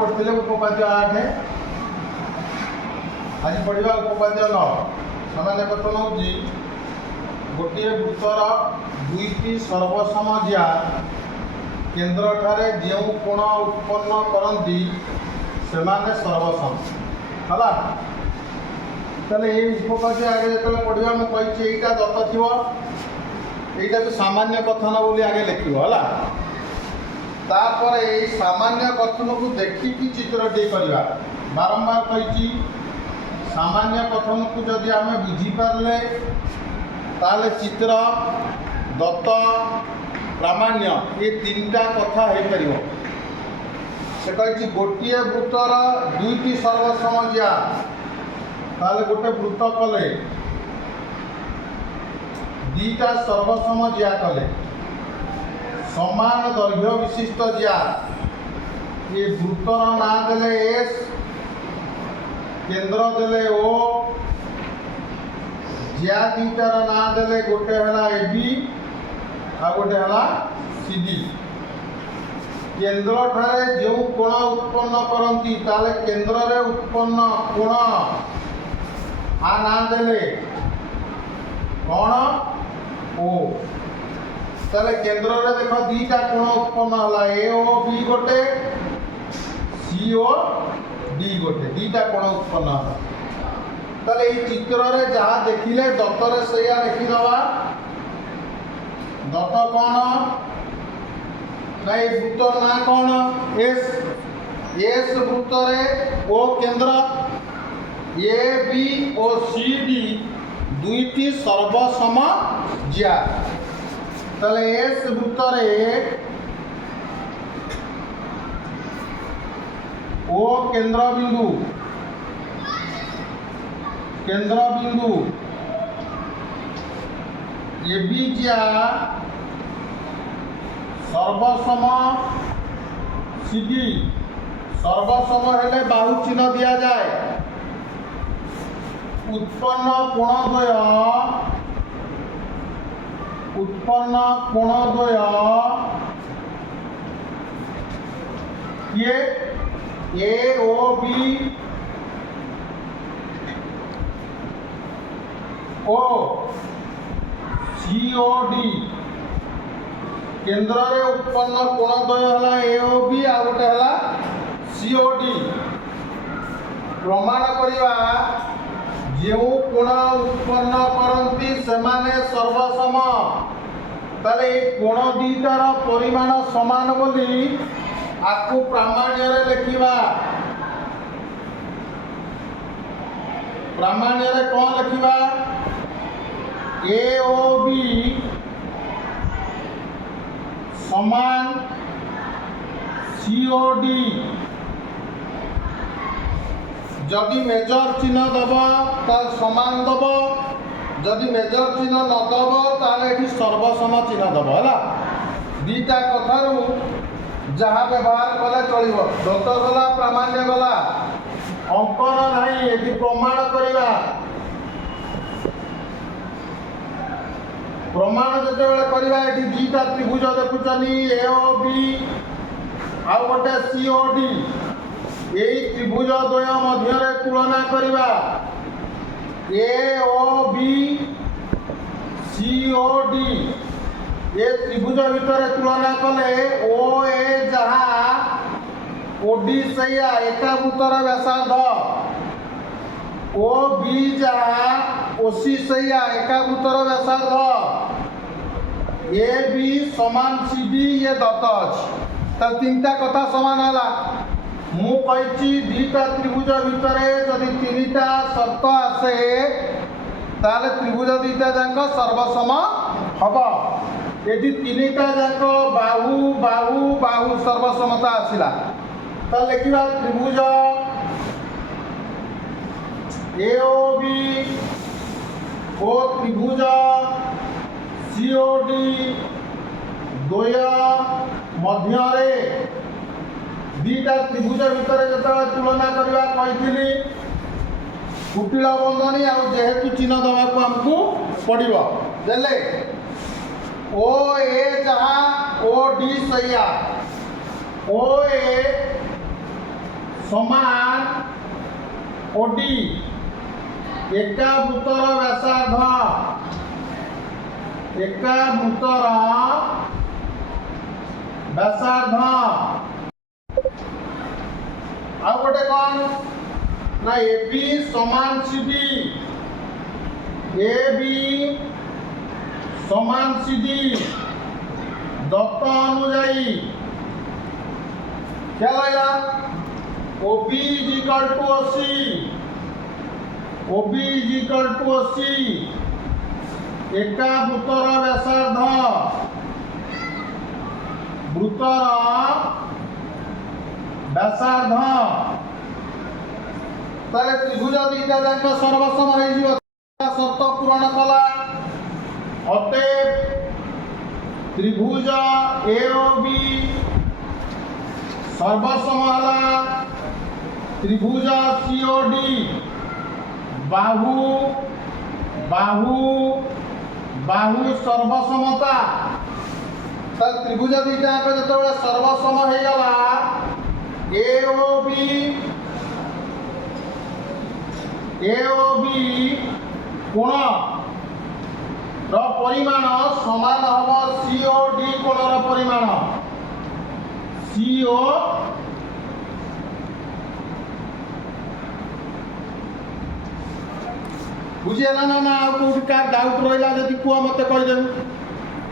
पढ़ते उपपाद्य 8 आज पढ़ा उपपाद्य 9 सामान्य कथन हूँ गोटे वृत्तर दुईटी सर्वसम ज्या केन्द्र ठारे जो कोण उत्पन्न करती से सर्वसम है तेल ये उपपाद्य आगे जो पढ़ा मुझे यहाँ दत्त थी यहाँ तो सामान्य कथन बोली आगे लिख है तापर ये सामान्य कथन को देखिकी चित्रटी करवा बारंबार कही सामान्य कथन को जदि आम बुझीपारे ताले चित्र दत्त प्रामाण्य ये तीनटा कथा हो पार से कही गोटे वृत्तर दुईटी सर्वसम ज्या ताले गोटे वृत्त कले दीटा सर्वसम ज्या कले समान दैर्घ्य विशिष्ट ज्या ये वृत्तर ना देले एस केन्द्र देले ओ ज्या दीटार ना देले गोटे है ए बी आ गोटे है सी डी केन्द्र ठारे जो कोण उत्पन्न करती ताले केन्द्र रे उत्पन्न कोण आ ना देले कोण ओ ताले केन्द्र रे देख दीटा कोण उत्पन्न है ए ओ बी गोटे सी ओ डी गोटे दीटा कोण उत्पन्न है ताले ये चित्र रे जहाँ देखिले दत्त रे सैया लिखिदवा दत्त कौन ना वृत्तर ना कौन एस एस वृत्त रे ओ केन्द्र A B O C D दुईटी सर्वसम ज्या ताले एस वृत्त रे ओ केन्द्र बिंदु ए बी ज्या सर्वसम सी डी सर्वसम हेले बाहु चिन्ह दिया जाए उत्पन्न कोणद्वय ये ए ओ बी ओ सी ओ डी केन्द्र रे उत्पन्न कोणद्वय है ए ओ बी आ गोटे है सी ओ डी प्रमाण करवा जो कोण उत्पन्न करती से सर्वसम ताले कोण दीटार परिमाण समान बोली आपको प्रामाण्य रे लिखिबा प्रामाण्य रे कौन लिखिबा ए ओ बी समान सी ओ डी जदि मेजर चिन्ह दब ताल समान दब जदि मेजर चिन्ह न दब ताले एठी सर्वसम चिन्ह दब है दीटा कथारू जहाँ व्यवहार कले चलो दत्त गला प्रामाण्य गला अंकन नहीं ये प्रमाण करवा प्रमाण जो करवा ये दीटा त्रिभुज देखुचनी ए ओ बी आउ गोटे सी ओ डी यही त्रिभुज द्वय मध्य तुलना करवा ए O B C O D ये त्रिभुज भितर तुलना कले ओ ए जहाँ ओडी सैया एकाभूतर व्यासार्ध ओ बी जहाँ ओसी सैया एकाभूतर व्यासार्ध ए बी समान सी डी ये दत्त अच्छी तीनटा कथा समान है मु कही दीटा त्रिभुज भितर जदि तीनटा शर्त आसे ताले त्रिभुज दीटा जाक सर्वसम हम ये तीनटा जाक बाहु बाहु बाहु सर्वसमता आसला तो लिखा त्रिभुज ए ओ बी ओ त्रिभुज सी ओ डी द्वय मध्य दीटा त्रिभुज भितर जो तुलना करवा कही कुटिल बंधनी जेहेतु चिन्ह दवाक आमको पड़ो देले ओ ए जहाँ ओ डी सैया ओ ए समान ओडी एका वृत्तर व्यासार्ध एका वृत्तर व्यासार्ध आ गोटे कौन ना एबी समान सीडी एबी समान सीडी दत्त अनुजाई क्या लगा OB is equal to OC OB is equal to OC एका वृत्तर व्यासार्ध वृत्तर व्यासार्ध ताले त्रिभुज दुईटा जाक सर्वसम हो जिवो शर्त पूरण कला अतएव त्रिभुज AOB सर्वसम हला त्रिभुज COD बाहु बाहु बाहु सर्वसमता तल त्रिभुज दुईटा को जतबेले सर्वसम हो गला AOB कोण ର परिमाण समान हब COD कोणर परिमाण CO बुझेला ना ना कोठी का डाउट रहिला जदि कुआ मते कहि देबू